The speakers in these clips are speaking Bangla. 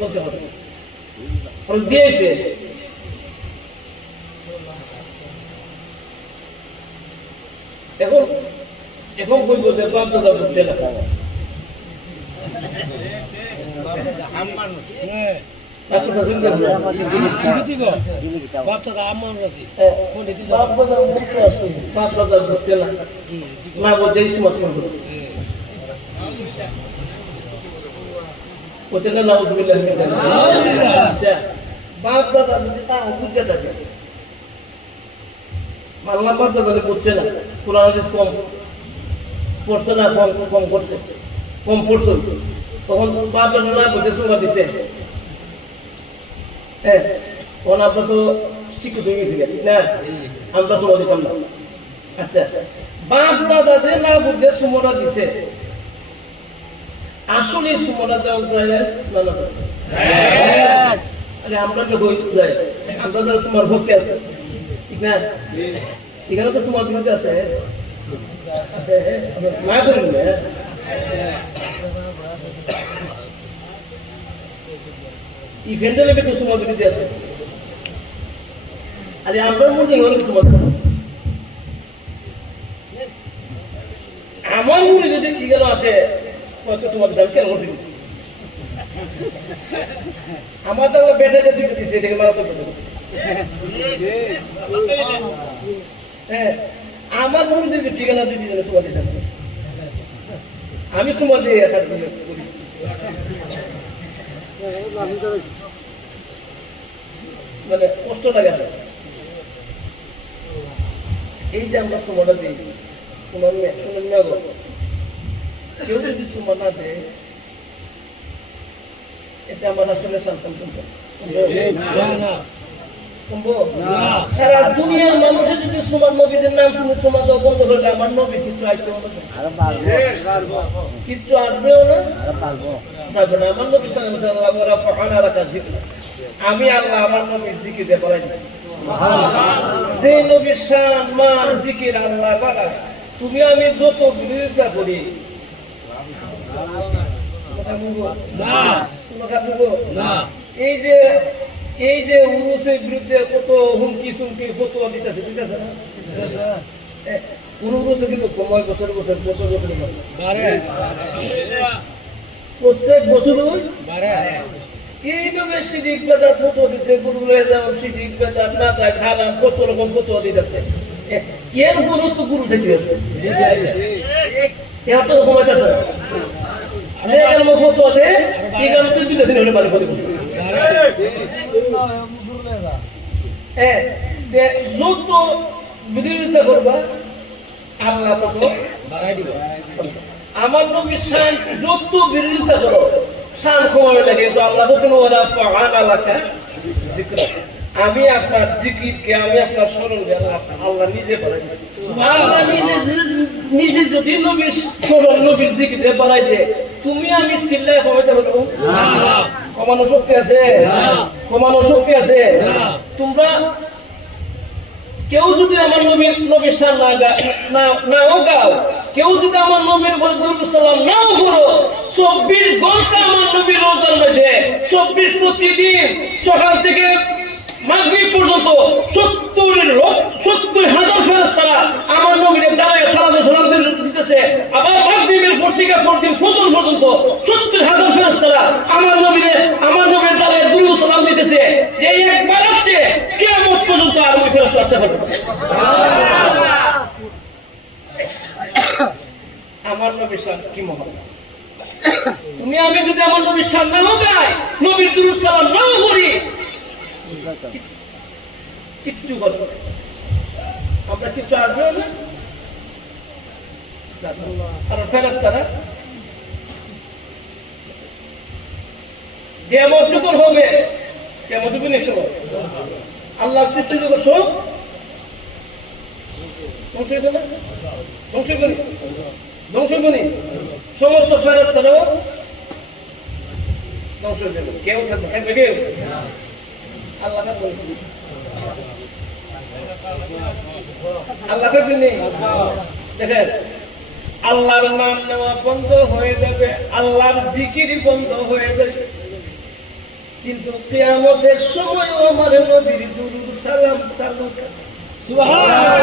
বলতে হবে দিয়েছে এখন এখন বই বলতে বাপ দাদা বুঝছে না বাপ দাদা যদি তা বুঝতে থাকে মানলাম বাপ দাদা বুঝছে না কোরআন কম পড়ছে না কম করছে কম পড়ছে তখন বাপ দাদা না বুঝতে সুমা দিছে হ্যাঁ তখন আপনার তো শিক্ষিত হয়ে গেছিল ঠিক না আমরা সুমা দিতাম না আচ্ছা বাপ দাদা যে না বুঝতে সুমটা দিছে আসলে সুমটা দেওয়া যায় না না আরে আমরা তো বই যাই আমরা তো তোমার ভক্তি আছে ঠিক না এখানে তো তোমার বিরুদ্ধে আছে মায়া করেন না ইভেন্টে লেগে তো তোমার বিরুদ্ধে আছে আরে আমরা মনে হলে তোমার আমার মনে যদি এগুলো আছে তোমার দাম কেন বলছি আমার তো বেটাকে দুটো দিচ্ছে এটাকে মারা তো হ্যাঁ আমার মন্দিরকে ঠিকানা দিয়ে দিলেন সুমা দিয়েছেন আমি সুমা দিয়ে মানে কষ্ট লাগে এই যে আমরা সুমাটা দিই সুমান শুনুন না গো কেউ যদি সুমা না দেয় এটা আমার আসলে শান্তি সারা দুনিয়ার মানুষের যদি সুমার নবীদের নাম শুনে সুমা দেওয়া বন্ধ হলে আমার নবী কিছু আসবে কিছু আসবেও না যাবে না আমার নবী আমি আল্লাহ আমার নবীর জিকির দিয়ে বলাই দিচ্ছি যে নবীর শান মান জিকির আল্লাহ বাড়ায় তুমি আমি যত বিরোধিতা করি এই যে উরুসের বিরুদ্ধে কত হুমকি সুমকি ফতোয়া দিতেছে দিতেছে না উরুসে কিন্তু কময় বছর প্রত্যেক বছর এইভাবে সিদ্দিক বেদাত ফতোয়া দিচ্ছে গুরু হয়ে যাও সিদ্দিক বেদাত না তাই খালাম কত রকম ফতোয়া দিতেছে এর গুরুত্ব গুরু থেকে আছে এত রকম আছে যে এরকম ফতোয়া দেয় এই কারণে তুই দিলে দিন হলে বাড়ি করে যত বিরোধিতা করবা আল্লাহ তত বাড়াই দিব আমার নবীর শান যত বিরোধিতা করো শান সময় লাগে তো আল্লাহ বলছেন ওরা আল্লাহকে জিকির আমি আপনার জিকিরকে আমি আপনার স্মরণকে আল্লাহ নিজে বাড়াই দিচ্ছি আল্লাহ নিজে যদি নবীর স্মরণ নবীর জিকিরে বাড়াই দিয়ে তুমি আমি চিল্লায় কমাইতে পারবো কমানো শক্তি আছে কমানো শক্তি আছে তোমরা কেউ যদি আমার নবীর শান নাও গাও কেউ যদি আমার নবীর সালাম নাও করো 24 ঘন্টা আমার নবীর রোজার মধ্যে 24 প্রতিদিন সকাল থেকে মাগরিব পর্যন্ত 70,000 ফেরেশতারা আমার নবীর দাঁড়ায় সালাম দিতেছে আবার মাগরিবের পর থেকে পরদিন ফজর পর্যন্ত 70,000 ফেরেশতারা আমার নবীর দাঁড়ায় দুরূদ সালাম দিতেছে যে একবার আসছে কিয়ামত পর্যন্ত আর ওই ফেরেশতা আসতে পারবে না আমার নবীর শান কি মহান তুমি আমি যদি আমার নবীর শান নাও গাই নবীর দুরূদ সালাম নাও করি কিচ্ছু করবো আমরা কিছু আসবেও না আর ফেরেশতারা কিয়ামত যখন হবে কিয়ামত যখন এসে আল্লাহ সৃষ্টি জগৎ সব ধ্বংস করি সমস্ত ফেরেশতারাও ধ্বংস দেবে কেউ থাকবে কেউ আল্লাহ আল্লাহ দেখেন আল্লাহর নাম নেওয়া বন্ধ হয়ে যাবে, আল্লাহর জিকির বন্ধ হয়ে যাবে। কিন্তু কিয়ামতের সময় আমার নবীর দুরূদ সালাম চালু থাকবে। সুবহানাল্লাহ।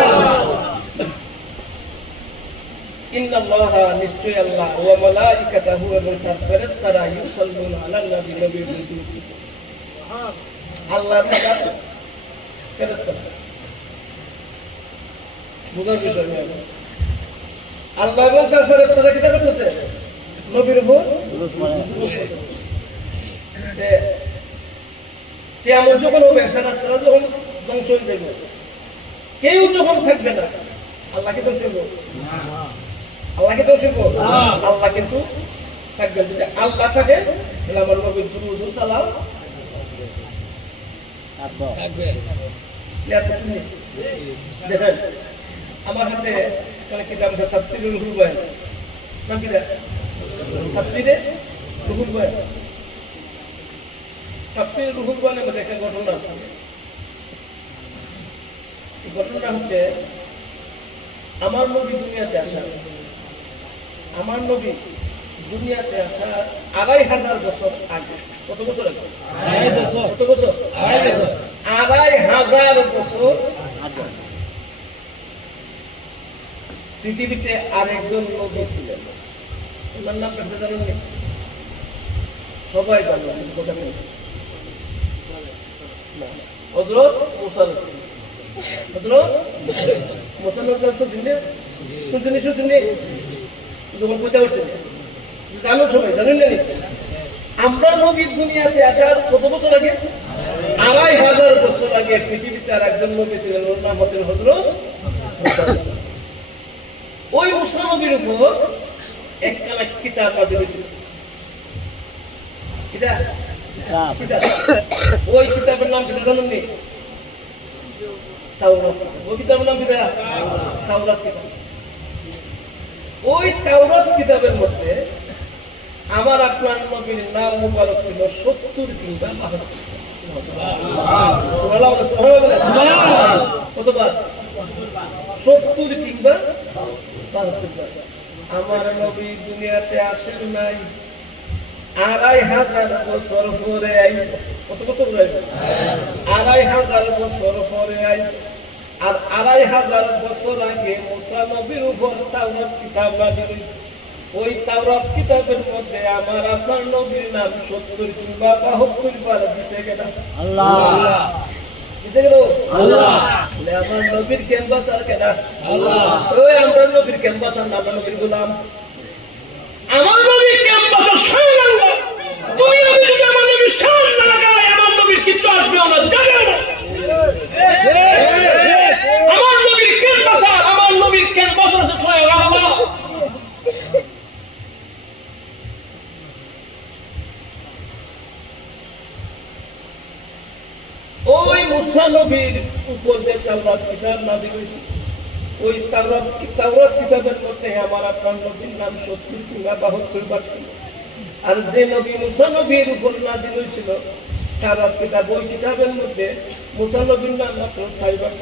ইন্নাল্লাহা নিশ্চয় আল্লাহ ওয়া মালাইকাতাহু এবং তার ফেরেশতারা ইউসাল্লুনা আলান নবী, নবীর দুরূদ। আল্লাহর ফেরেশতারা বুঝার বিষয় নয়। আল্লাহ এবং তার ফেরেশতারা কি করতেছে? নবীর উপর কিয়ামত যখন হবে, ফেরেশতারা যখন ধ্বংস হয়ে যাবে, কেউ যখন থাকবে না, আল্লাহ কি ধ্বংস হবে? আল্লাহ কি ধ্বংস হবে? আল্লাহ কিন্তু থাকবে। যদি আল্লাহ থাকে তাহলে আমার নবীর দুরূদ ও সালাম থাকবে। দেখেন আমার হাতে কিতাব আছে তাফসীরুল রুহুল বয়ান, নাম কি? তাফসীরে রুহুল বয়ান। তাফসীরুল রুহুল বয়ানের মধ্যে একটা ঘটনা আছে। এই ঘটনাটা হচ্ছে আমার নবী দুনিয়াতে আসা, আমার নবী দুনিয়াতে আসা ২৫০০ বছর আগে। কত বছর আগে? ২৫০০ বছর। কত বছর? ২৫০০ বছর আগে পৃথিবীতে আরেকজন নবী ছিলেন। ওনার নাম পেতে জানেন? সবাই জানেন। কথা বলেন হযরত মুসা আলাইহিস সালাম। হযরত মুসা আলাইহিস সালাম শুনছেন? যখন কোথায় উঠছেন জানো সবাই, জানেন না? আমরা নবী দুনিয়াতে আসার কত বছর আগে? ২৫০০ বছর আগে পৃথিবীতে আর একজন নবী ছিলেন, ওর নাম হচ্ছেন হযরত মুসা। ওই মুসা নবীর উপর একখানা কিতাব নাযিল হয়েছিল। কিতাব। ওই কিতাবের নাম কি জানেন? তাওরাত। ওই কিতাবের নাম কি? তাওরাত কিতাব। ওই তাওরাত কিতাবের মধ্যে আমার আপনার নবীর নাম মুবারক ছিল ৭০ কিংবা ৭২। কতবার? ৭০ কিংবা ৭২। আমার নবী দুনিয়াতে আসেন নাই ২৫০০ বছর পরে আই। কত বছর পরে? ২৫০০ বছর পরে আই। আর ২৫০০ বছর আগে মুসা নবীর উপর তাওরাত কিতাব নাযিল হয়েছে। ওই তাওরাত কিতাবের মধ্যে আমার আপনার নবীর নাম ৭০ কিংবা ৭২ বার দিছে কেনা? আল্লাহ। দিছে কেন? আল্লাহ। আমার নবীর ক্যাম্পাস আর কেনা? আল্লাহ। ওই আমার নবীর ক্যাম্পাস আর আমার নবীর গোলাম। আমার নবীর ক্যাম্পাস আর স্বয়ং আল্লাহ। তুমি আমি যদি আমার নবীর শান না লাগাই, আমার নবীর কিচ্ছু আসবে না, যাবে না। আমার নবীর ক্যাম্পাস আর আমার নবীর ক্যাম্পাস আছে স্বয়ং আল্লাহ। ওই মুসা নবীর উপর যে তাওরাত কিতাব নাযিল হয়েছে, ওই তাওরাত কিতাবের মধ্যে আমার আপনার নবীর নাম ৭০ কিংবা ৭২ বার ছিল। আর যে নবী মুসা নবীর উপর নাযিল হয়েছিল তাওরাত কিতাব, ওই কিতাবের মধ্যে মুসা নবীর নাম মাত্র ৪ বার।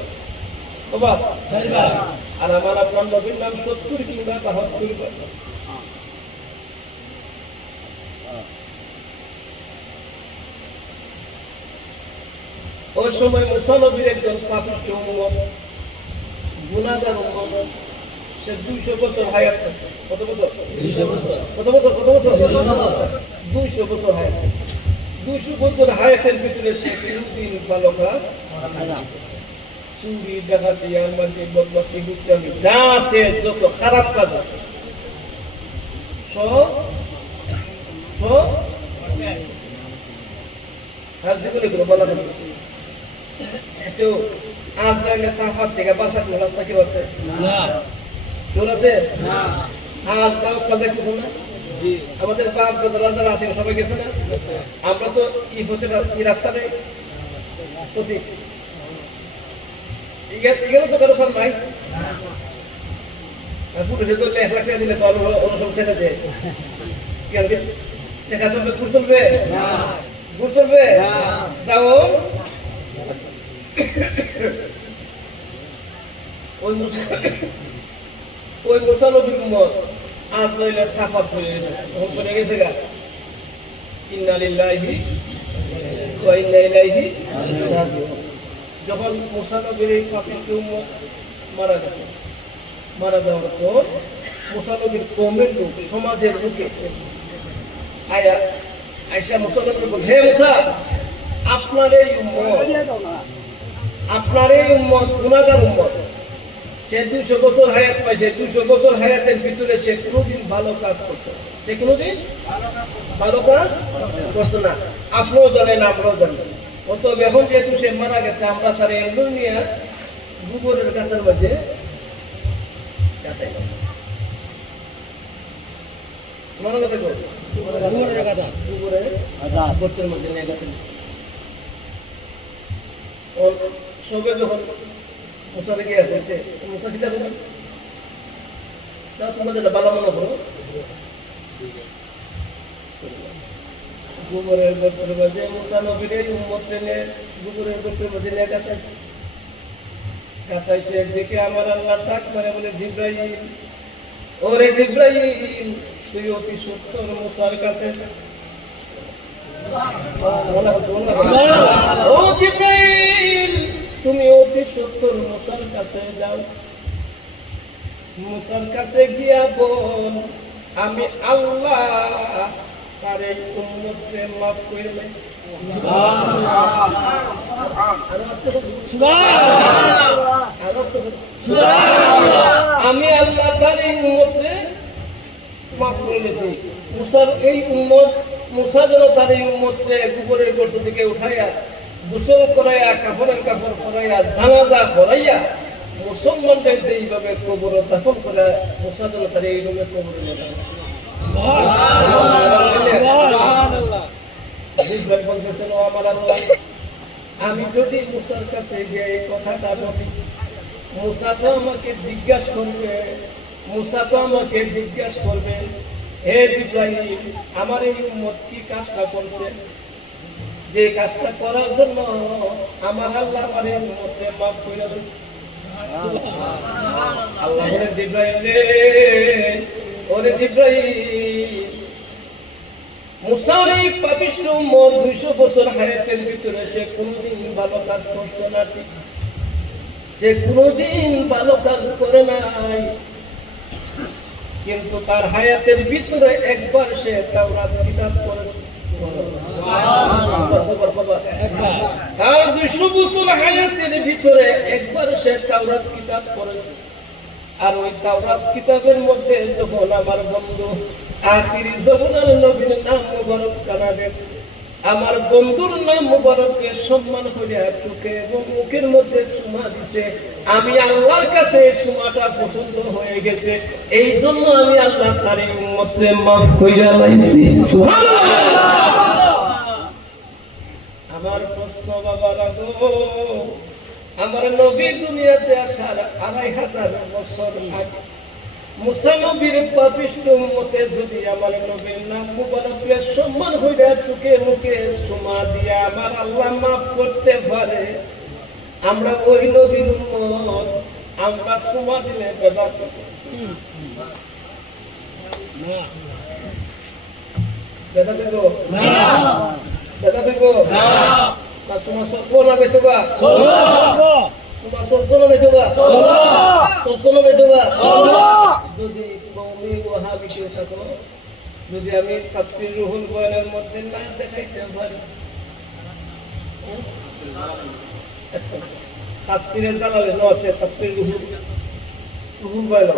আর আমার আপনার নবীর নাম ৭০ কিংবা ৭২ বার। ওই সময় মুসা নবীর একজন পাপিষ্ঠ উম্মত, গুনাহগার উম্মত, সে ২০০ বছর হায়াত করছে। কত বছর? ২০০ বছর। কত বছর? ২০০ বছর হায়াত। ২০০ বছর হায়াতের ভিতরে সে কোনদিন ভালো কাজ না। চুরি, ডাকাতি, আনবাজি, বদমাশি, লুচ্চামি, যা আছে যত খারাপ কাজ আছে সব জীবনে কোনো ভালো কাজ আছে। তো আজ যাইলে তার হাত থেকে বাঁচা কোনো রাস্তা কেউ আছে? কেউ আছে? আজ কাজ দেখতে না। আমাদের বাপ দাদারা যারা আছে সবাই গেছে না? আমরা তো এই রাস্তা নেই প্রতীক। এগুলো তো কারো সব নাই। পুলিশে তো ১ লাখ টাকা দিলে তো সব ছেড়ে দেয়। টাকা চলবে, ঘুষ চলবে? ঘুষ চলবে? তাও ওই মুসা নবীর উম্মত আর নইলে সাফাত হয়ে গেছে তখন করে গেছে গা ইন্না লিল্লাহি ওয়া ইন্না ইলাইহি রাজিউন। যখন মুসা নবীর এই পাপিষ্ঠ উম্মত মারা গেছে, মারা যাওয়ার পর মুসা নবীর কওমের লোক, সমাজের লোকে আয়েশা মুসা নবীকে বলে, হে মুসা, আপনার এই উম্মত গুনাহগার উম্মত, সে 200 বছর হায়াত পাইছে, 200 বছর হায়াতের ভিতরে সে কোনোদিন ভালো কাজ করছে না, সে কোনোদিন ভালো কাজ করছে না। আপনিও জানেন, আমরাও জানেন। অতএব এখন যেহেতু সে মারা গেছে, আমরা তার এন্দুর নিয়ে গোবরের গাছের মধ্যে গাতাই গর্তের মধ্যে নিয়ে গাতাই। সবে যখন মুসারে গিয়ে হয়েছে, মুসা চিন্তা করবেন তোমাদের ভালো মনে করো, গোবরের গর্তের মধ্যে মুসা নবীর উম্মত টেনে গোবরের গর্তের মধ্যে নিয়ে গাতাইছে। দেখে আমার আল্লাহ তাক মানে বলে, জিব্রাইল, ওরে জিব্রাইল, তুই অতি সত্তর মুসার কাছে, ও জিব্রাইল, তুমি অতি সত্তর মুসার কাছে যাও, মুসার কাছে গিয়া বল, আমি আল্লাহ তার এই উম্মতকে মাফ করে নাই। আমি আল্লাহ তার এই উম্মতকে মাফ করে দিয়েছি। মুসার এই উম্মত, মুসা যেন তার এই উম্মতকে গোবরের গর্ত থেকে উঠাইয়া গোসল করাইয়া কাপড়ের কাপড় করাইয়া জানাজা করাইয়া মুসলমানদের যেইভাবে কবর দাফন করে, মুসা যেন তার এইভাবে কবরে বলতেছেন, ও আমার আল্লাহ, আমি যদি মুসার কাছে গিয়ে এই কথাটা বলি, মুসা তো আমাকে জিজ্ঞাসা করবে, হে জিব্রাইল, আমার এই উম্মত কি কাজটা করছে, যে কাজটা করার জন্য আমার আল্লাহ আমার এই উম্মতকে মাফ করে দিয়েছে। আল্লাহ বলেন, জিব্রাইল, ওরে জিব্রাইল, মুসার এই পাপিষ্ঠ উম্মত 200 বছর হায়াতের ভিতরে সে কোনোদিন ভালো কাজ করছে না, সে কোনোদিন ভালো কাজ করে নাই, কিন্তু তার হায়াতের ভিতরে একবার সে তাওরাত কিতাব পড়েছে। তার 200 বছর হায়াতের ভিতরে একবার সে তাওরাত কিতাব পড়েছে। আর ওই তাওরাত কিতাবের মধ্যে যখন আমার বন্ধু আখিরি জামানার নবীর নাম মুবারক কানাবে, আমার বন্ধুর নাম মুবারককে সম্মান করিয়া চোখে এবং মুখের মধ্যে চুমা দিছে, আমি আল্লাহর কাছে চুমাটা পছন্দ হয়ে গেছে, এই জন্য আমি আল্লাহ তার এই উম্মতকে মাফ কইরা লাইছি। আমার প্রশ্ন, বাবারা গো, আমার নবী দুনিয়াতে আসার 2500 বছর আগে মুসা নবীর পাপিষ্ঠ উম্মতে যদি আমার নবীর নাম মুবারককে সম্মান হইয়া চোখে মুখে চুমা দিয়া আমার আল্লাহ মাফ করতে পারে, আমরা ওই নবীর উম্মত, আমরা চুমা দিলে বেদাত দেব না, চুমা সত্য না দেখো গা, তোমার সন্তান দেখোগা, যদি কওমি ওয়াহাবি কেউ থাকো, যদি আমি তাফসীর রুহুল বয়ানের মধ্যে না দেখাইতে পারি, তাফসীরের জালালে ন আছে, তাফসীর রুহুল বয়ান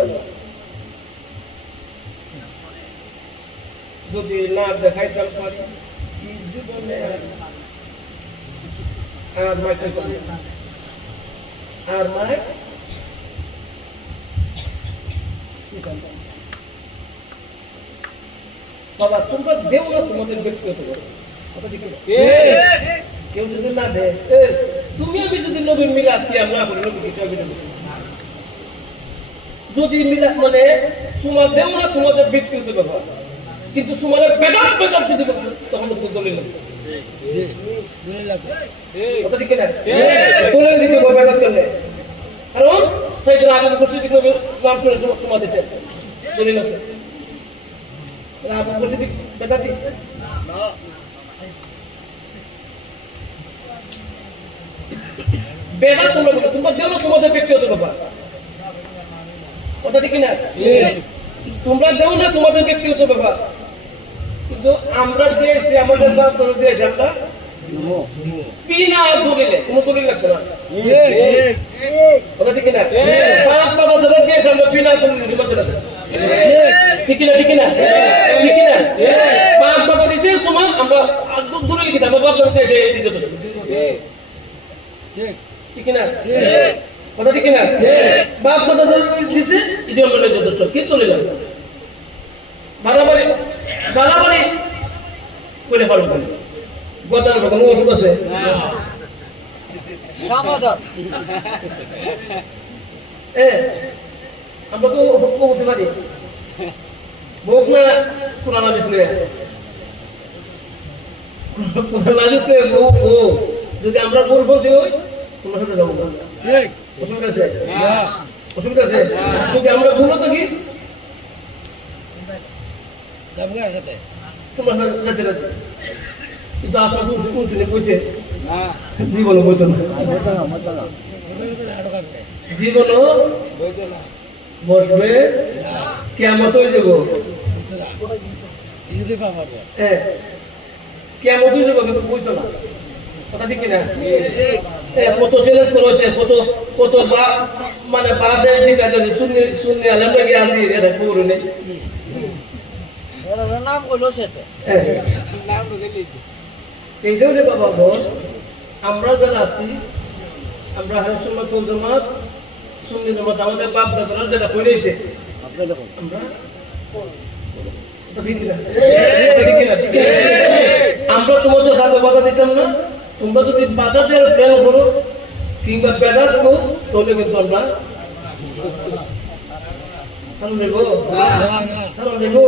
যদি না দেখাইতে পারি, এই জীবনে আর মাইকে করি আর মানে বাবা, তোমরা দেও না তোমাদের ব্যক্তিগত কেউ যদি না দেয়, তুমি আমি যদি নবীর মিলাদ না করি, নবী কিছু যদি মিলাদ মানে সুমা দেও না তোমাদের ব্যক্তিগত ব্যাপার, কিন্তু সুমানের বেদাত যদি তখন তো দলিল কারণ সেইদিন আবু বকর সিদ্দিক নবীর নাম শুনে চুমা দিছে, দলিল আছে। আপনি বলছি বেটা ঠিক বেটা তোমরা বলো তোমার জন্য তোমাদের ব্যক্তিগত ব্যাপার কথা ঠিক না তোমরা দেও না তোমাদের ব্যক্তিগত ব্যাপার কিন্তু আমরা দিয়েছি আমাদের আপনারা দিয়েছি আমরা বিনা দলিলে কোনো দলিল লাগবে না কথা ঠিক না পাঁচ টাকা যারা দিয়েছে আমরা বিনা দলিলে জমা দিলাম ঠিক না ঠিক না ঠিক না পাঁচ টাকা দিয়েছে সমান আমরা দলিল কিনা আমরা বাপ দিয়েছে এই দিতে ঠিক না কথা ঠিক না বাপ দাদা দিয়েছে এই আমরা যথেষ্ট কিন্তু দলিল বাড়াবাড়ি বাড়াবাড়ি করে ফল করে গতার কোনো ওষুধ আছে সমাধান আমরা তো হতে পারি ভোগ না পুরানা বিষয় পুরানা বিষয় যদি আমরা বলবো যে ওই তোমার সাথে যাবো না অসুবিধা আছে অসুবিধা আছে যদি আমরা বলবো তো কি তোমার সাথে যেতে যেতে কিন্তু আসলে উঁচুনে বইতে জীবনও বইতো না জীবনও বসবে কেমত হয়ে যাব কেমত হয়ে যাবো কিন্তু বইতো না কথা ঠিক কিনা কত চ্যালেঞ্জ করেছে কত কত মানে বাসে শূন্য আলামটা গিয়ে আসি এটা খবর নেই নাম হলো সেটা এইটাও রে বাবা বল আমরা যারা আছি আমরা হাসুল্লাহ জমাত সুন্নি জমাত আমাদের বাপ দাদারা যেটা করেছে আমরা আমরা তোমাদের সাথে বাধা দিতাম না তোমরা যদি বাধা দেওয়ার প্ল্যান করো কিংবা বেদাত করো তাহলে কিন্তু আমরা সালাম দেবো সালাম দেবো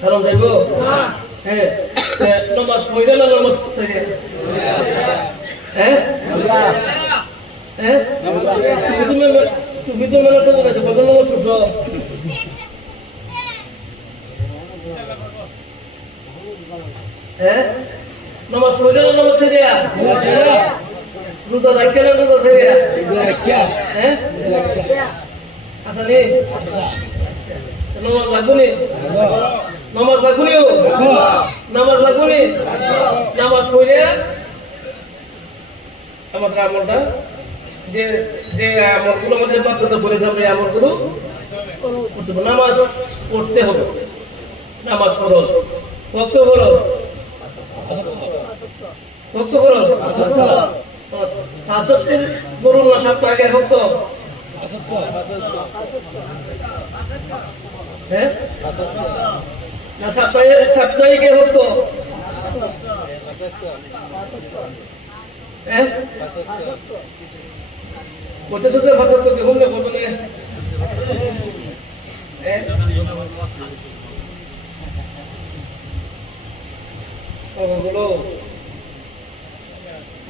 সালাম দেবো হ্যাঁ নমাজ পড়ে না নমাজ পড়ে হ্যাঁ হ্যাঁ তুমি তো মেলা তো আছে কত নমাজ পড়ছো হ্যাঁ নমাজ পড়ে না নমাজ ছেড়ে রোজা রাখে না রোজা ছেড়ে হ্যাঁ আচ্ছা নে নমাজ লাগুনি নামাজ লাগুনি নামাজ লাগুনি নামাজ পড়ে আমাদের আমলটা যে যে আমলগুলো আমাদের বাধ্যতা বলেছে আমরা আমলগুলো নামাজ পড়তে হবে নামাজ ফরজ ভক্ত ফরজ ভক্ত ফরজ আসক্তি করুন না সপ্তাহে ভক্ত হ্যাঁ না সাপ্তাহিকে ভক্ত হ্যাঁ কোথায় কোথায় ভাষা তো দেখুন না বলবেন ওগুলো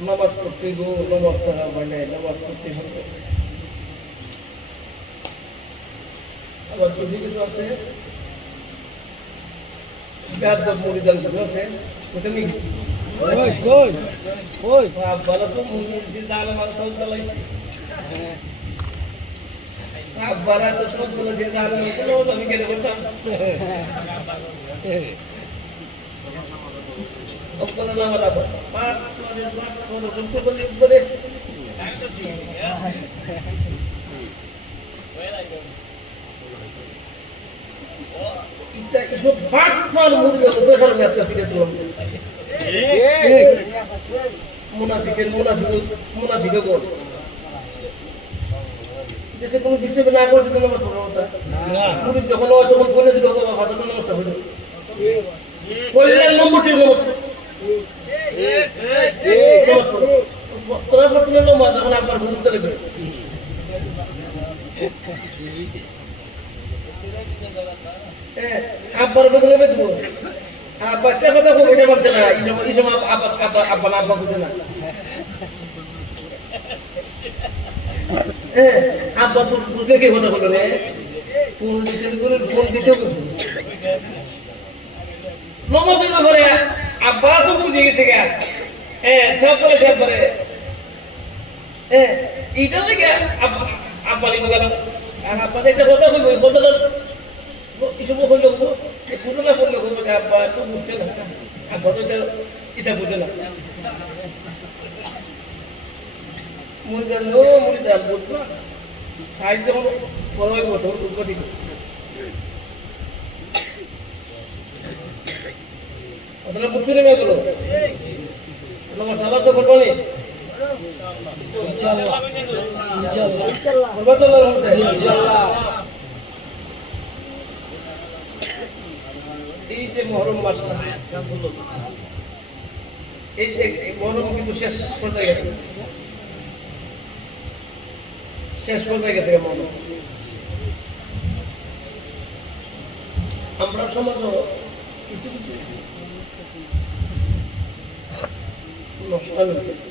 নামাজ পড়তে গো নমাজ ছাড়া মানে নামাজ পড়তে হবে আবার কিছু কিছু আছে বেয়াদব মুরিদান গুলো আছে ওটা নি ওই কই কই ভালো তো মুরিদ দিন দালে মাল সব চালাইছে বারা তো সব বলেছে দালে কোনো আমি কেন করতাম ওপরে না বলা পাঁচ কোন কোন করে itu fakfar murid besar mereka tidak tahu. Munafik kok. Jadi kalau bisa benar kau itu nama terus. Murid jangan boleh juga kau kata nama terus. Boleh nombor tiga nombor. Kenapa punya nombor? Jangan apa murid terlebih. Abar betul betul. Apa siapa tahu kau beda macam mana? Ini semua apa betul na? Apa betul ke kau tahu kalau ni? Pun disebut pun disebut. নমাজের ব্যাপারে আব্বাস বুঝে গেছে গা সব করে সব করে এইটা থেকে আব্বালি বগানো আর আব্বাদের একটা কথা বলবো এই কথাটা এসব হইলো ঘটনা করলে বলবো যে আব্বা একটু বুঝছে না আব্বা তো এটা বুঝে না মুড়িদার লো মুড়িদার বুঝবো সাইজ যখন বড় হয়ে বসো উদ্ঘাটিত আপনারা বুঝতে নেবে এগুলো আমার সালাদ তো করবো নি এই যে মহরম মাসটা এই যে মহরম কিন্তু শেষ করতে গেছে মহরম আমরা সমাজও কিছু কিছু নষ্টামি হতেছে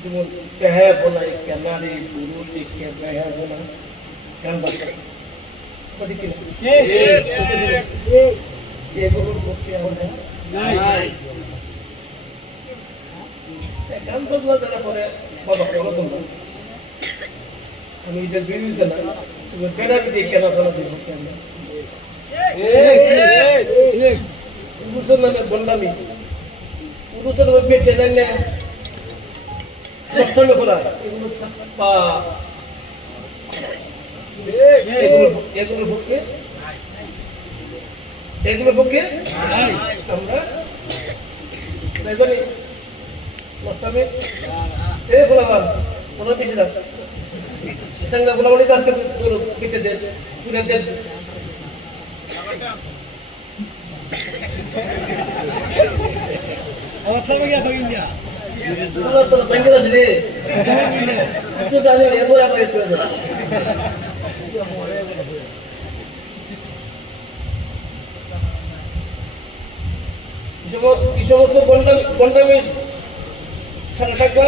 যেমন বেহায়া বোনা একটা নারী পুরুষ একটা বেহায়া বোনা গান বাজছে এগুলোর পক্ষে আমাদের গান বাজনা যারা করে বাবা আমি এটার বিরোধিতা না বেড়াবি দিয়ে কেনা চলা দিয়ে পুরুষের নামে বন্ডামি পুরুষের নামে পেটে জানলে সপ্তমে খোলা এগুলো এগুলোর পক্ষে আমরা নষ্টামে খোলা মান ওরা পিছিয়ে যাচ্ছে সঙ্গে গোলামণি তো আজকে পিঠে দেন পুরে দেন বাংলাদেশ রে জানি এরপর আবার কি সমস্ত বন্ডামি সারা থাকবা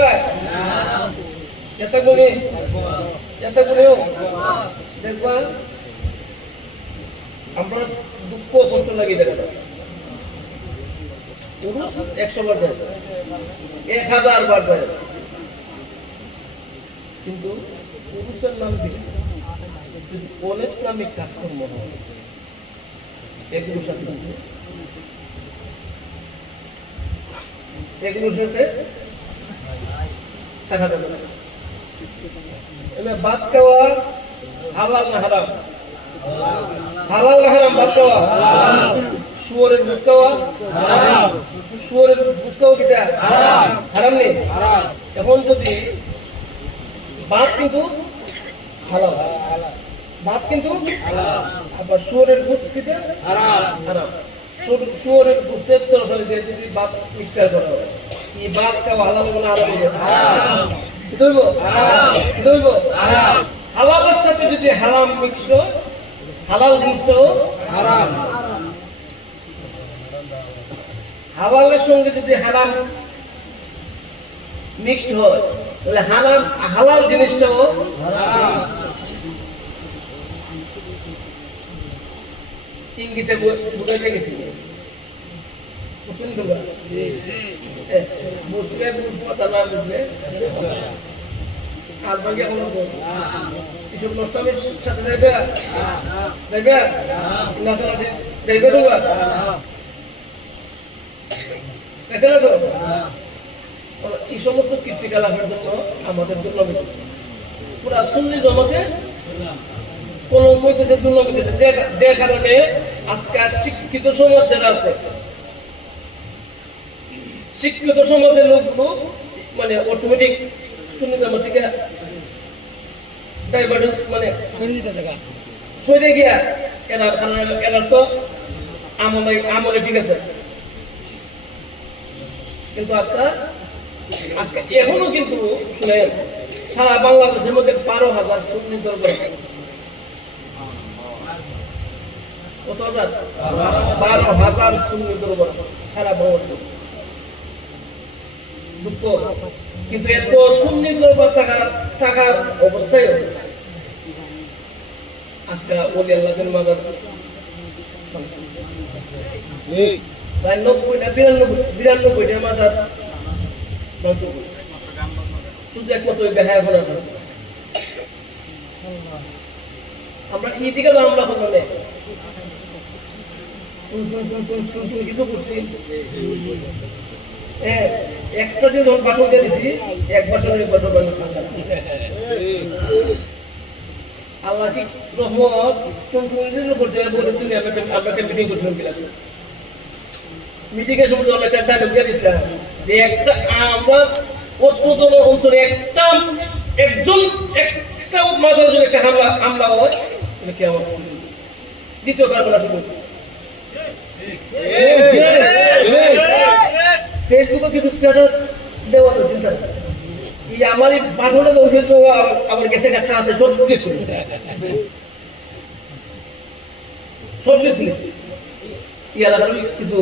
দেখবা আমরা দুঃখ কষ্ট লাগিয়ে দেখা যায় 100 বার যায় 1000 বার যায় কিন্তু পুরুষের নাম দিয়ে যদি অনিসলামিক কাজকর্ম হয় এগুলোর সাথে থাকা যাবে না ভাত খাওয়া হালাল না হারাম হালাল না হারাম ভাত খাওয়া শুয়োরের বুঝ খাওয়া শুয়োরের বুঝ খাওয়া কিটা হারাম নেই এখন যদি ভাত কিন্তু হালাল ভাত কিন্তু আবার শুয়োরের বুঝ কিটা হারাম শুয়োরের বুঝতে তরফে যদি ভাত মিক্সার করা হয় এই ভাত খাওয়া হালাল না হারাম হালালের সাথে যদি হারাম মিক্স হালাল জিনিসটাও হারাম হালালের সঙ্গে যদি হারাম মিক্সড হয় তাহলে হালাল জিনিসটাও হারাম ইঙ্গিতে বুঝাতে গেছি বুঝলে বুঝবো না বুঝলে আজ ভাগে এখন কিছু নষ্টামের সাথে যাইবে যাইবে তোমার তো এই সমস্ত কীর্তিকলাপের জন্য আমাদের দুর্লভ পুরা সুন্নি জমাকে কোন কইতেছে দুর্লভ যে কারণে আজকে শিক্ষিত সমাজ যারা আছে শিক্ষিত সমাজের লোকগুলো মানে অটোমেটিক সুন্নি জমা থেকে মানে সরে গিয়া এরা তো আমলে ঠিক আছে কিন্তু আজকে এখনো কিন্তু শুনে সারা বাংলাদেশের মধ্যে 12,000 সুন্নি দরবার কত হাজার 12,000 সুন্নি দরবার সারা বাংলাদেশ দুঃখ কিন্তু এত সুন্নি দরবার থাকার অবস্থায় আজকে ওলি আল্লাহের মাজার প্রায় 90-92 মাজার মাংস শুধু একমাত্র ওই বেহায়া ভরা আমরা এদিকে আমরা কথা নেই কিছু করছি একটা যে বাসন দিয়ে দিছি এক বাসনের বাসন আল্লাহ কি রহমত করছে আমরা মিটিং করছিলাম মিটিং এর সময় আমরা একটা ঢুকিয়ে দিচ্ছিলাম যে একটা আমরা অত্যন্ত অঞ্চলে একজন একটা মাথার জন্য একটা হামলা হয় কি আমার দ্বিতীয় কারণ শুরু ফেসবুকে কিছু স্ট্যাটাস দেওয়া চিন্তা এই আমার এই বাসনে আমার গেছে একটা আছে সব কিছু এলাকার কিছু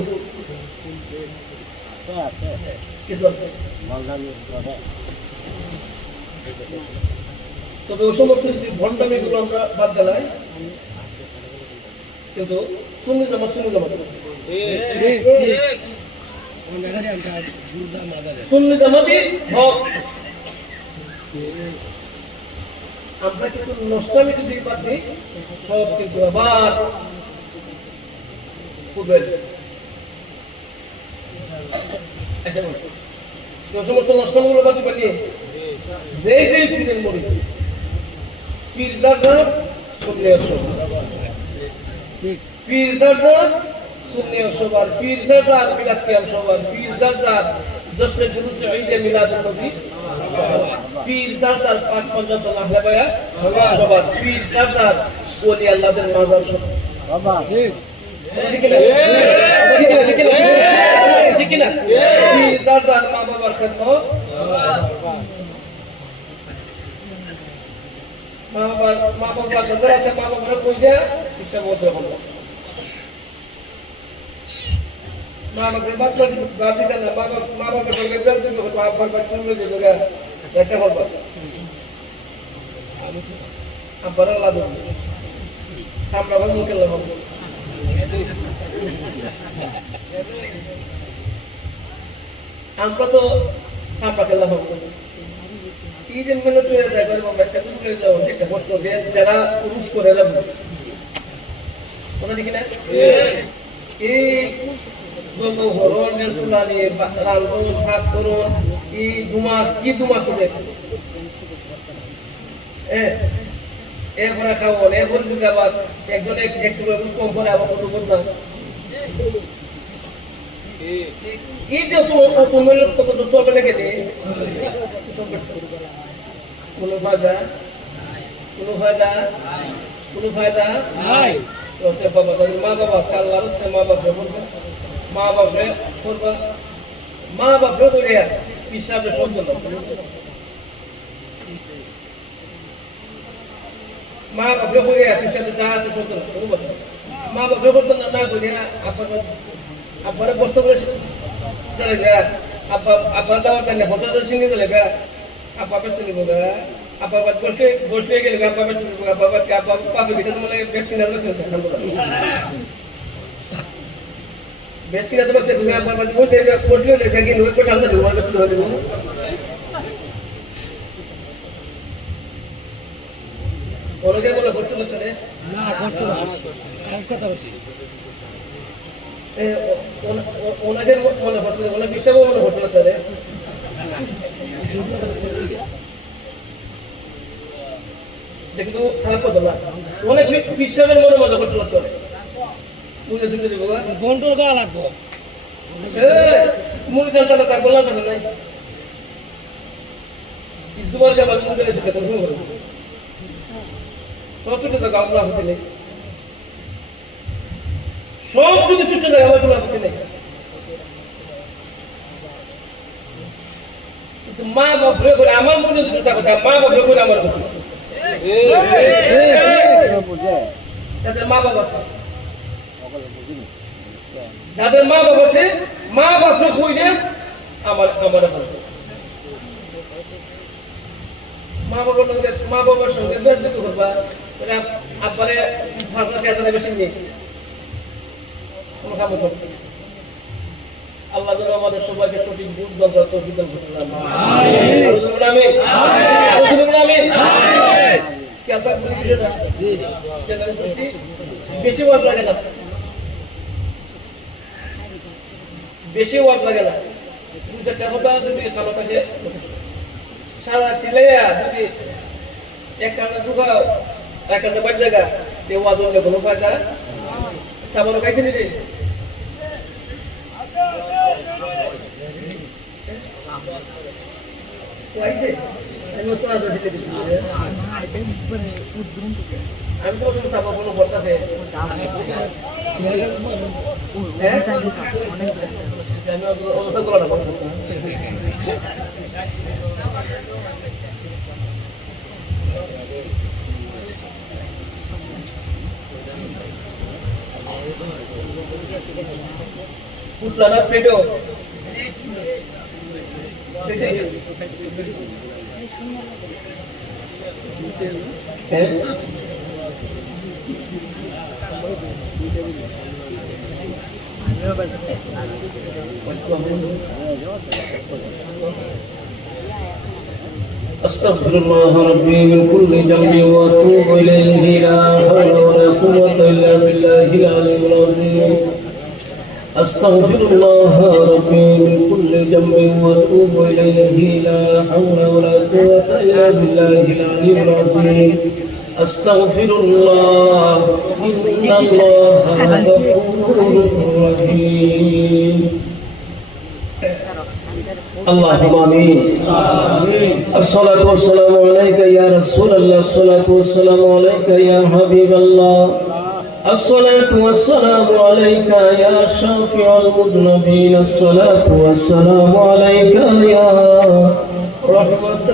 তবে ওই সমস্ত যদি ভণ্ডামিগুলো আমরা বাদ দিলাই কিন্তু সুন্নি জামাত সুন্নি জামাতি হক আমরা কিন্তু নষ্টামি যদি বাদ দিই সব কিন্তু আবার সমস্ত নষ্টামিগুলো বাদ দিই যেই পীরের মরি পীর দাদা সুন্নি পীর দাদা সুন্নি সবার পীর দাদা মিলাদ কিয়াম সবার পীর দাদা জশ্নে জুলুসে ঈদে মিলাদুন নবী পীর দাদা পাঁচ পর্যন্ত আহলে বায়া সবার পীর দাদা ওলি আল্লাহদের মাজার সবার বাবা ঠিক না পীর দাদা মা বাবার খেদমত মা বাবার যাদের আছে মা বাবার কই দেয়া হিসাব মধ্যে হলো মা বাবার বাচ্চা গাদি দেন মা বাবার সঙ্গে বেল দিবে বাবার বাচ্চা নিয়ে যাবে একটা বলবা আবার আল্লাহ দেন সামনে ভালো মুখে লাগাবো আমরা তো সামনে খেলা হবে কি যে মেনে তৈরি যায় বাবা একটা তুমি যাও একটা প্রশ্ন দিয়ে যারা পুরুষ করে যাবে ওটা দেখি না এই যত হরণের সুলানি লালন ভাত করুন এই দুমাস হবে এরপরে খাবো এরপরে যদি আবার একজন একটু কম করে আবার কত করলাম এই যে তোমার কত সব লেগে দেয় কোনো ফায়দা নাই বাবা তাদের মা বাবা সাল্লাহ মা বাপরে করে হিসাবে সন্তান মা বাপরে করে হিসাবে যা আছে সন্তান মা বাপরে করতেন না করে আব্বারে কষ্ট করে চলে যায় আব্বার দাওয়াত দেন হোটেল সিঙ্গে চলে গা আব্বা বেঁচে নিব গা আব্বা বাদ বসলে গেলে আব্বা বেঁচে নিব আব্বা বাদ আব্বা পাবে ভিতরে মানে বেশ কিনা লাগছে বেশ কিনা তো লাগছে তুমি আব্বার বাদ বসলে দেখে নই কোটা আমরা জমা করতে হবে ওরগে বলে করতে না কষ্ট না আর কথা বলছি ওনাদের মনে হচ্ছে ওনার বিষয় মনে হচ্ছে তাদের কিন্তু খারাপ কথা না অনেক বিশ্বাসের মনে মজা করতে পারতো বুঝে তুমি দেবো বন্ধুর গা লাগবো মুড়ি জানতে তার বললাম না নাই দুবার যাবার মুখে এসে খেতে শুরু করবো সব কিছু তো গামলা হতে নেই সব যদি ছুটে যায় আমার কোনো আপত্তি নেই কিন্তু মা বাপরে করে আমার মনে দুটা কথা মা বাপরে করে আমার কথা যাদের মা বাবা আছে যাদের মা বাবা আছে মা বাপরে কইলে আমার মা বাবার সঙ্গে বেশ করবা আব্বারে ভাষা চেতনা বেশি নেই কোনো কামে করতে আল্লাহ যেন আমাদের সবাইকে সঠিক বুঝ দরকার তৌফিক দান করতে পারেন আমিন আমিন কি আপনার কোনো কিছু না বেশি ওয়াজ লাগে না বেশি ওয়াজ লাগে না দুই চারটা কথা যদি সালাটাকে সারা চিলাইয়া যদি এক কানে ঢুকাও এক কানে বাড়ি জায়গা তে ওয়াজ হলে কোনো ফায়দা তেমন খাইছে নিদি আমি তো তারপর কোনো বলতেছে পুতলাটা পেটেও أستغفر الله ربي من كل ذنب وأتوب إليه لا حول ولا قوة إلا بالله العلي العظيم أستغفر الله ربي من كل ذنب وأتوب إليه لا حول ولا قوة إلا بالله العلي العظيم أستغفر الله إن الله غفور رحيم اللهم آمين الصلاة والسلام عليك يا رسول الله الصلاة والسلام عليك يا حبيب الله الصلاة والسلام عليك يا شافع المذنبين الصلاة والسلام عليك يا رحمة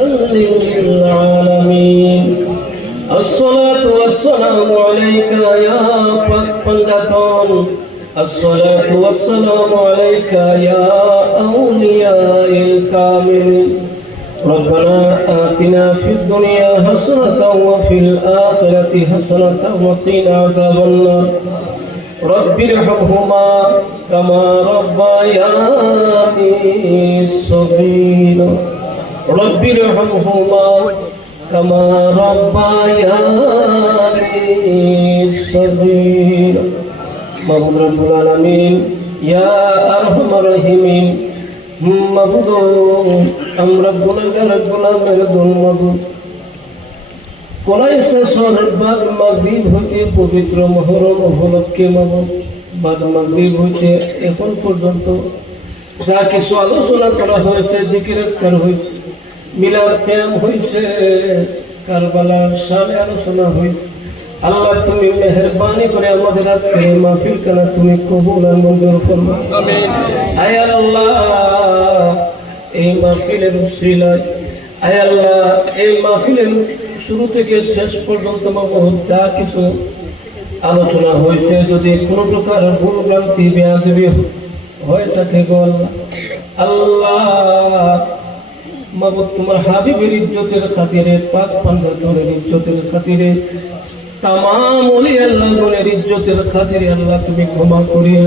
للعالمين الصلاة والسلام عليك يا فتح الصلاة والسلام عليك يا أولياء الكامل ربنا آتنا في الدنيا حسنة وفي الآخرة حسنة وقنا عذاب النار رب ارحمهما كما ربياني صغيرا رب ارحمهما كما ربياني صغيرا মাবুদ রব্বুল আলামিন ইয়া আরহামার রাহিমিন মাবুদ আমরা গুনাহগার গোলামের দল মাবুদ কোলাইসা সরের বাদ মাগরিব হইতে পবিত্র মুহররম উপলক্ষে মাবুদ বাদ মাগরিব হইতে এখন পর্যন্ত যা কিছু আলোচনা করা হয়েছে জিকির আজকার হয়েছে মিলাদ কিয়াম হয়েছে কারবালার শানে আলোচনা হয়েছে আল্লাহ তুমি মেহেরবানি করে আমাদের আজকের এই মাহফিল কানা তুমি কবুল আর মঞ্জুর ফরমাও আমিন আয় আল্লাহ এই মাহফিলের উসিলায় আয় আল্লাহ এই মাহফিলের শুরু থেকে শেষ পর্যন্ত মাবুদ যা কিছু আলোচনা হয়েছে যদি কোনো প্রকার ভুল ভ্রান্তি বেয়াদবি হয়ে থাকে গো আল্লাহ মাবুদ তোমার হাবিবের ইজ্জতের খাতিরে পাক পাঞ্জাতনের ইজ্জতের খাতিরে तमाम ওলি আল্লাহর ইজ্জতের খাতিরে আল্লাহ তুমি ক্ষমা করিও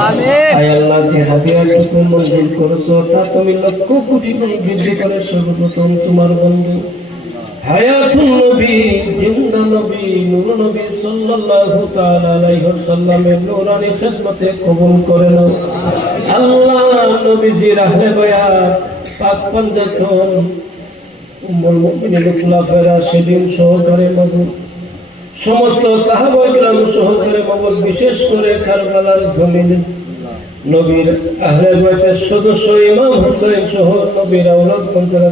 আমিন আয় আল্লাহ যে হাদিয়াটুকু মঞ্জুর করেছো তা তুমি লক্ষ কোটি গুণ বৃদ্ধি করে সর্বপ্রথম তোমার বন্ধু হায়াতুন নবী জিন্দা নবী নূর নবী সাল্লাল্লাহু তাআলা আলাইহি ওয়াসাল্লামের নূরানি খিদমতে কবুল করে নাও আল্লাহ নবীজির আহলে বায়াত পাক পাঞ্জাতন উম্মুল মুমিনিন খুলাফায়ে রাশিদিন সহকারে মাবুদ সমস্ত সাহাবায়ে কেরাম সহকারে মাবুদ বিশেষ করে কারবালার জমিনে নবীর আহলে বায়াতের সদস্য ইমাম হুসাইন সহ নবীর আওলাদ পঞ্চরা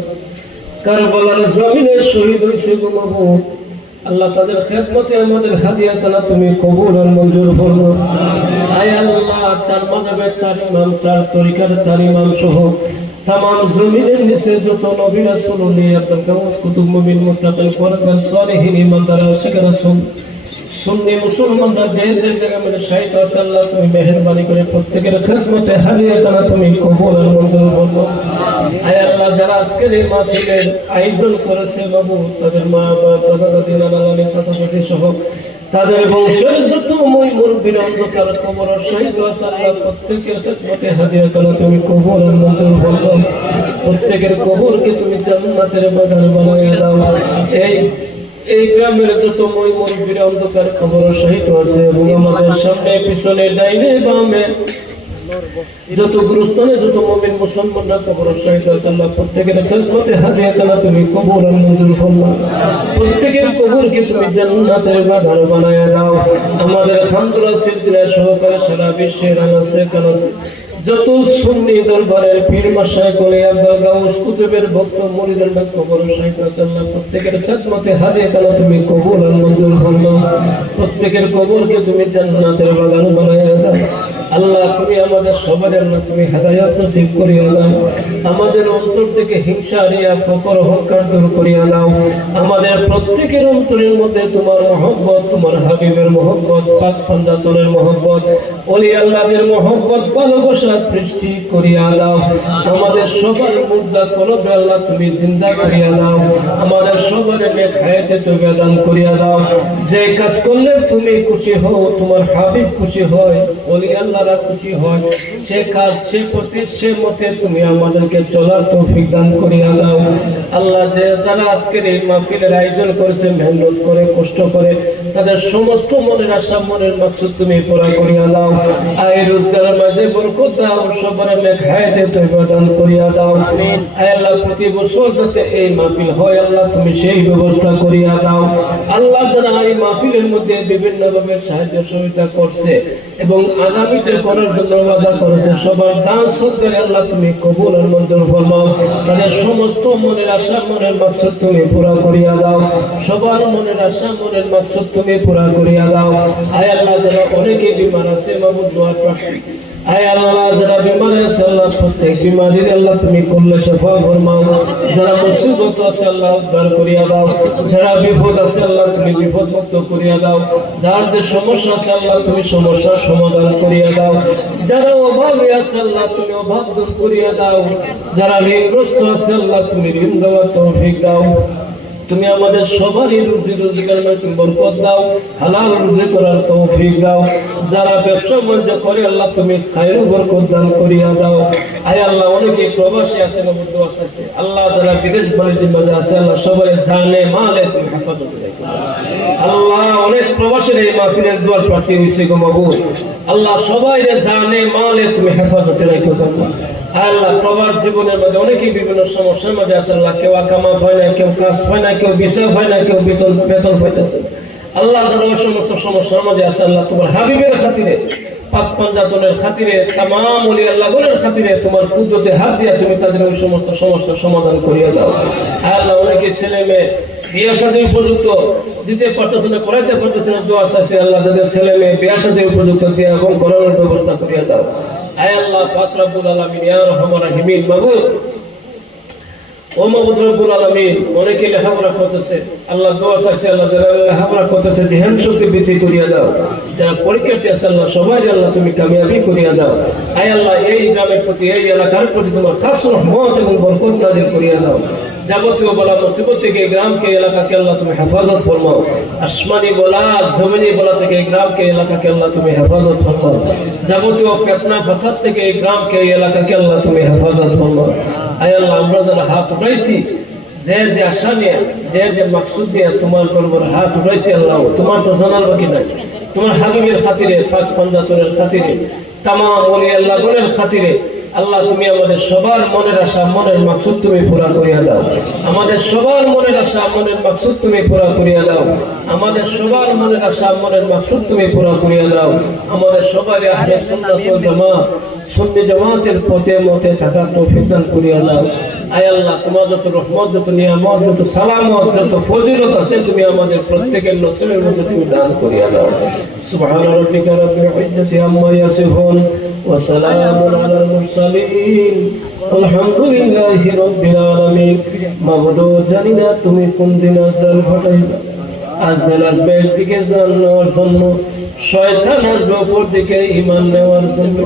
কারবালার জমিনে শহীদ হয়েছে গো মাবুদ আল্লাহ তাদের খেদমতে আমাদের হাদিয়া তালা তুমি কবুল আর মঞ্জুর ফরমাও আয় আল্লাহ চার মাযহাবের চার ইমাম চার তরিকার চার ইমাম সহ तमाम জমিনের নিচে যত নবী রাসূল ওলি আল্লাহ কুতুব মুমিন মুত্তাকিন পরগান সালেহিন ইমানদার আশিক রাসূল সুন্নি মুসলমানরা যে জায়গায় মানে শাহিদ আছে আল্লাহ তুমি মেহেরবানি করে প্রত্যেকের খেদমতে হারিয়ে তারা তুমি কবুল আর মঞ্জুর করো। আয় আল্লাহ, যারা আজকের এই মাহফিলের আয়োজন করেছে বাবু, তাদের মা বাবা দাদা দাদি নানা নানি চাচা চাচি সহ তাদের বংশের যত মুরব্বীর অন্ধকার কবর শহীদ আছে আল্লাহ প্রত্যেকের খেদমতে হারিয়ে তারা তুমি কবুল আর মঞ্জুর করো। প্রত্যেকের কবরকে তুমি জান্নাতের বাগান বানিয়ে দাও। এই গ্রামের যত মুরব্বীর অন্ধকার কবর শহীদ আছে এবং আমাদের সামনে পিছনে ডাইনে বামে যত গুরুস্থানে যত মুমিন মুসলমানরা কবর শহীদ আছে আল্লাহ প্রত্যেকের খেদমতে হাজিয়ে তালা তুমি কবুল আর মঞ্জুর ফরমাও। প্রত্যেকের কবরকে তুমি জান্নাতের বাগান বানায়া দাও। আমাদের আলহামদুলিল্লাহ সিলসিলা সহকারে সারা বিশ্বের আনাচে কানাচে যত সুন্নি দরবারের পীর মাশায়েখ আব্দুল গাউস কুতুবের ভক্ত মুরিদের কবর শহীদ আছে আল্লাহ প্রত্যেকের খেদমতে হাজিয়ে তালা তুমি কবুল আর মঞ্জুর ফরমাও। প্রত্যেকের কবরকে তুমি জান্নাতের বাগান বানায়া দাও। আল্লাহ তুমি আমাদের সবার জন্য তুমি হেদায়েত নসিব করিয়া দাও। আমাদের অন্তর থেকে হিংসা রিয়া ফকর অহংকার দূর করিয়া দাও। আমাদের প্রত্যেকের অন্তরের মধ্যে তোমার মহব্বত, তোমার হাবিবের মহব্বত, পাক পাঞ্জাতনের মহব্বত, ওলি আল্লাহদের মহব্বত ভালোবাসা সৃষ্টি করিয়া দাও। আমাদের সবার মুর্দা কলবে আল্লাহ তুমি জিন্দা করিয়া দাও। আমাদের সবার নেক হায়াতে তওবা দান করিয়া দাও। যে কাজ করলে তুমি খুশি হও, তোমার হাবিব খুশি হয়, ওলি আল্লাহরা খুশি হয়, সে কাজ সে পথে সে মতে তুমি আমাদেরকে চলার তৌফিক দান করিয়া দাও। আল্লাহ, যে যারা আজকের এই মাহফিলের আয়োজন করেছে মেহনত করে কষ্ট করে তাদের সমস্ত মনের আশা মনের মাকসুদ তুমি পুরা করিয়া দাও। আয় রোজগারের মাঝে বরকত দাও, সবার নেক হায়াতে তওবা দান করিয়া দাও। আয় আল্লাহ, প্রতি বছর যাতে এই মাহফিল হয় আল্লাহ তুমি সেই ব্যবস্থা করিয়া দাও। আল্লাহ, যারা এই মাহফিলের মধ্যে বিভিন্ন ভাবে সাহায্য সহযোগিতা করছে এবং আগামীতে করার জন্য ওয়াদা করেছে সবার দান সদকারে আল্লাহ তুমি কবুল আর মঞ্জুর ফরমাও। তাদের সমস্ত মনের আশা মনের মাকসুদ তুমি পুরা করিয়া দাও। সবার মনের আশা মনের মাকসুদ তুমি পুরা করিয়া দাও। আয় আল্লাহ, যারা অনেকে বিমার আছে মাহমুদ দোয়া প্রার্থী, আয় আল্লাহ যারা বিমার আছে আল্লাহ প্রত্যেক বিমারির আল্লাহ তুমি করলে শফা ফরমাও। যারা মুসিবত আছে আল্লাহ উদ্ধার করিয়া দাও। যারা বিপদ আছে আল্লাহ তুমি বিপদ মুক্ত করিয়া দাও। যার যে সমস্যা আছে আল্লাহ তুমি সমস্যার সমাধান করিয়া দাও। যারা অভাবে আছে আল্লাহ তুমি অভাব দূর করিয়া দাও। যারা ঋণগ্রস্ত আছে আল্লাহ তুমি ঋণ দেওয়ার তৌফিক দাও। তুমি আমাদের সবারই রুজি রোজগার তুমি বরকত দাও, হালাল রুজি করার তৌফিক দাও। যারা ব্যবসা বাণিজ্য করে আল্লাহ তুমি খায়র বরকত দান করিয়া দাও। আয় আল্লাহ, অনেকে প্রবাসী আছে না বুদ্ধ আছে আল্লাহ, যারা বিদেশ বাণিজ্যের মাঝে আছে আল্লাহ সবাই জানে মালে তুমি হেফাজত রেখো। আল্লাহ, অনেক প্রবাসীর এই মাহফিলের দোয়ার প্রার্থী হয়েছে গো মাবুদ। আল্লাহ, সবাই জানে মালে তুমি হেফাজতে রেখো। আল্লাহ, প্রবাস জীবনের মধ্যে অনেকেই বিভিন্ন সমস্যার মধ্যে আছে আল্লাহ, কেউ কামা হয় না, কেউ কাজ হয় না, কেউ বিষয় হয় না, কেউ বেতন পাইতেছে। আল্লাহ, যারা ওই সমস্ত সমস্যার মধ্যে আছে আল্লাহ তোমার হাবিবের খাতিরে পাক পাঞ্জাতনের খাতিরে তামাম ওলি আল্লাহর খাতিরে তোমার কুদরতে হাত দিয়া তুমি তাদের ওই সমস্ত সমস্যার সমাধান করিয়া দাও। আল্লাহ, অনেকে ছেলে মেয়ে বিয়ে শাদী উপযুক্ত দিতে পারতেছে না, করাইতে পারতেছে না, দোয়া আছে আল্লাহ যাদের ছেলে মেয়ে বিয়ে শাদী উপযুক্ত দিয়ে এবং করানোর ব্যবস্থা করিয়া দাও। আয় আল্লাহ পাক রব্বুল আলামিন ইয়া রাহমান রাহিমিন মাবুদ ও মাবুদ রব্বুল আলামিন, অনেকে লেখাপড়া করতেছে আল্লাহ দোয়া চাইছে আল্লাহ যারা লেখাপড়া করতেছে ধ্যান শক্তি বৃদ্ধি করিয়া দাও। যারা পরীক্ষার্থী আছে আল্লাহ সবাই আল্লাহ তুমি কামিয়াবি করিয়া দাও। আয় আল্লাহ, এই গ্রামের প্রতি এই এলাকার প্রতি তোমার খাস রহমত এবং বরকত নাজিল করিয়া দাও। যাবতীয় বলা মুসিবত থেকে গ্রামকে এলাকাকে আল্লাহ তুমি হেফাজত ফরমাও। আসমানি বলা জমিনি বলা থেকে গ্রামকে এলাকাকে আল্লাহ তুমি হেফাজত ফরমাও। যাবতীয় ফিতনা ফাসাদ থেকে এই গ্রামকে এলাকাকে আল্লাহ তুমি হেফাজত ফরমাও। আয় আল্লাহ, আমরা যারা হাত উঠাইছি যে যে আশা নিয়ে যে যে মাকসুদ নিয়ে তোমার দরবার হাত উঠাইছি আল্লাহ, তোমার তো জানার বাকি নাই। তোমার হাবিবের খাতিরে পাক পাঞ্জাতনের খাতিরে তামাম ওলি আল্লাহর খাতিরে আল্লাহ তুমি আমাদের সবার মনের আশা মনের মাকসুদ তুমি পুরা করিয়া দাও। আমাদের সবার মনের আশা মনের মাকসুদ তুমি পুরা করিয়া দাও। আমাদের সবার মনের আশা মনের মাকসুদ তুমি পুরা করিয়া দাও। আমাদের সবার আহলে সুন্নাত ওয়াল জামাত সুন্নি জামাতের পথে মতে থাকার তৌফিক দান করিয়া দাও। আয় আল্লাহ, তোমার যত রহমত যত নিয়ামত যত সালামত যত ফজিলত আছে তুমি আমাদের প্রত্যেকের নসিবের মধ্যে তুমি দান করিয়া দাও। সুবহান রাব্বিকা রাব্বিল ইজ্জাতি আম্মা ইয়াসিফুন ওয়া সালামুন আলাল মুরসালিন আলহামদুলিল্লাহি রাব্বিল আলামিন। মাবুদ, জানি না তুমি কোন দিন আজল ঘটাইবা, আজরাইল আসবে একদিকে জান নেওয়ার জন্য, শয়তান আসবে অপর দিকে ঈমান নেওয়ার জন্য।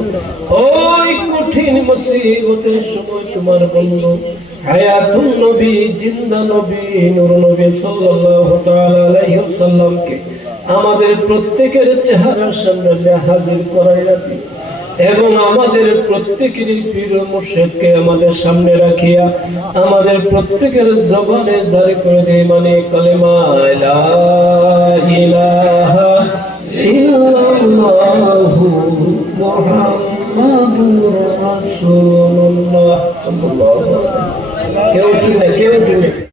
ওই কঠিন মুসিবতের সময় তোমার বন্ধু হায়াতুন নবী, জিন্দা নবী, নূর নবী সাল্লাল্লাহু তাআলা আলাইহি ওয়াসাল্লামকে আমাদের প্রত্যেকের চেহারার সামনে হাজির করাইয়া দিই এবং আমাদের প্রত্যেকের পীর মুর্শিদকে আমাদের সামনে রাখিয়া আমাদের প্রত্যেকের জবানে জারি করে দেয় মানে কালেমা লা ইলাহা ইল্লাল্লাহু মুহাম্মাদুর রাসূলুল্লাহ সাল্লাল্লাহু আলাইহি ওয়াসাল্লাম। কেউ